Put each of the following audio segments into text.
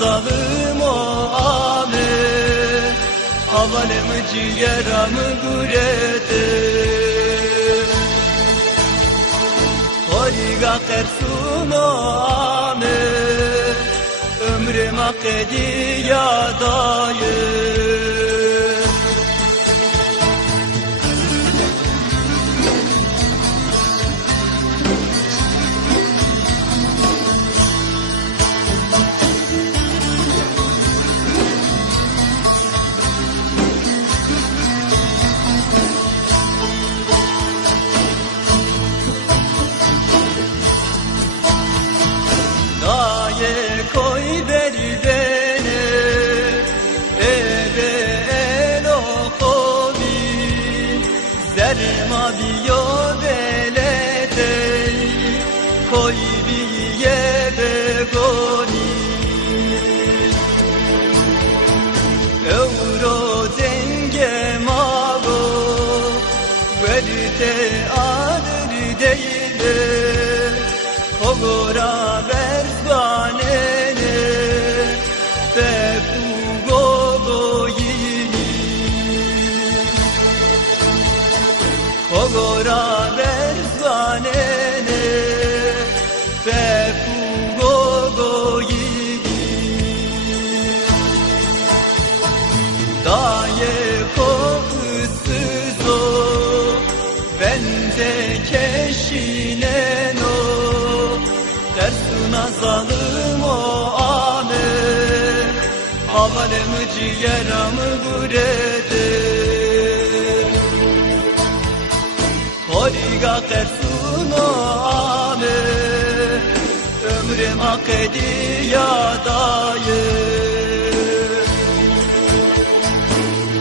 zalım o ame havalımı ciğeramı gurete Holiga kersun o ame ömrüm akedi yadayı koy beri beni eve elo kobi zerma biyo belete koy biye begoni euro denge mago verite adır değil kogora berzvanene bepugo goyini kogora berzvanene bepugo goyini daye kokusuz o bende keşinen o dersuna zalım o ame havalımı ciğeramı gurede Holiga kersun o ame ömrüm akedi yadayı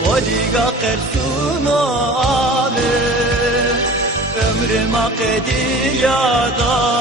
Holiga kersun o ame ömrüm akedi yadayı